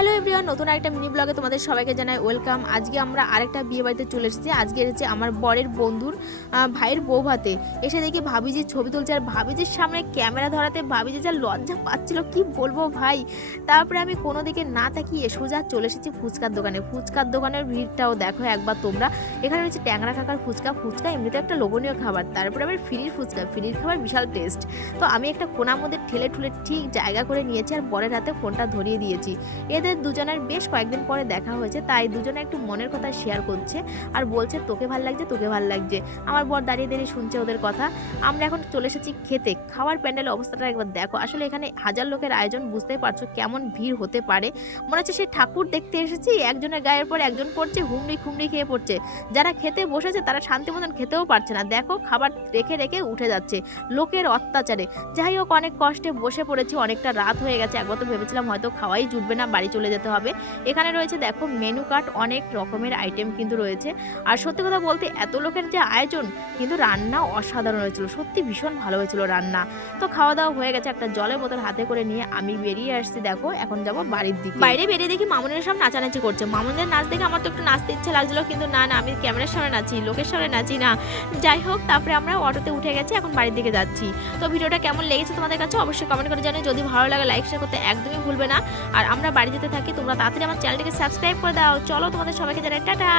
Hello everyone, নতুন একটা mini ব্লগে তোমাদের সবাইকে জানাই ওয়েলকাম। আজকে আমরা আরেকটা বিয়ে বাড়িতে চলে এসেছি। আজকে এসেছে আমার বরের বন্ধুর ভাইয়ের বউ ভাতে। এসে দেখি ভাবিজির ছবি তুলছে, আর ভাবিজির সামনে ক্যামেরা ধরাতে ভাবিজি যা লজ্জা পাচ্ছিল কি বলবো ভাই। তারপরে আমি কোনো দিকে না তাকিয়ে সোজা চলে এসেছি ফুচকার দোকানে। ফুচকার দোকানের ভিড়টাও দেখো একবার তোমরা। এখানে রয়েছে ট্যাংরা কাকার ফুচকা। ফুচকা এমনিতে একটা লোভনীয় খাবার, তারপরে আবার ফ্রির ফুচকা, ফ্রির খাবার বিশাল টেস্ট। তো আমি একটা কোনার মধ্যে ঠেলে ঠুলে ঠিক জায়গা করে নিয়েছি, আর বরের হাতে ফোনটা ধরিয়ে দিয়েছি। এদের দুজনের বেশ কয়েকদিন পরে দেখা হয়েছে, তাই দুজনে একটু মনের কথা শেয়ার করছে আর বলছে তোকে ভাল লাগছে, তোকে ভাল লাগছে। আমার বর দাঁড়িয়ে দাঁড়িয়ে শুনছে ওদের কথা। আমরা এখন চলে এসেছি খেতে। খাওয়ার প্যান্ডেলের অবস্থাটা একবার দেখো। আসলে এখানে হাজার লোকের আয়োজন, বুঝতেই পারছো কেমন ভিড় হতে পারে। মনে হচ্ছে সেই ঠাকুর দেখতে এসেছি, একজনের গায়ের পর একজন পড়ছে, হুমড়ি খুমড়ি খেয়ে পড়ছে। যারা খেতে বসেছে তারা শান্তি মতন খেতেও পারছে না। দেখো খাবার রেখে রেখে উঠে যাচ্ছে লোকের অত্যাচারে। যাই হোক, অনেক কষ্টে বসে পড়েছি, অনেকটা রাত হয়ে গেছে। একবার তো ভেবেছিলাম হয়তো খাওয়াই জুটবে না, বাড়ি চলে যেতে হবে। এখানে রয়েছে দেখো মেনু কার্ড, অনেক রকমের আইটেম কিন্তু রয়েছে। আর সত্যি কথা বলতে এত লোকের যে আয়োজন, কিন্তু রান্না অসাধারণ হয়েছিল, সত্যি ভীষণ ভালো হয়েছিল রান্না। তো খাওয়া দাওয়া হয়ে গেছে, একটা জলের বোতল হাতে করে নিয়ে আমি বেরিয়ে আসছি। দেখো এখন যাব বাড়ির দিকে। বাইরে বেরিয়ে দেখি মামুনের সব নাচানাচি করছে। মামুনের নাচ দেখে আমার তো একটু নাচতে ইচ্ছে লাগছিল, কিন্তু না না, আমি ক্যামেরার সামনে নাচি, লোকের সামনে নাচি না। যাই হোক, তারপরে আমরা অটোতে উঠে গেছি, এখন বাড়ির দিকে যাচ্ছি। তো ভিডিওটা কেমন লেগেছে তোমাদের কাছে অবশ্যই কমেন্ট করে জানাও। যদি ভালো লাগে লাইক শেয়ার করতে একদমই ভুলবে না। আর আমরা বাড়ি যেতে থাকি, তোমরা তাড়াতাড়ি আমার চ্যানেলটিকে সাবস্ক্রাইব করে দাও। চলো তোমাদের সবাইকে জানাই টাটা।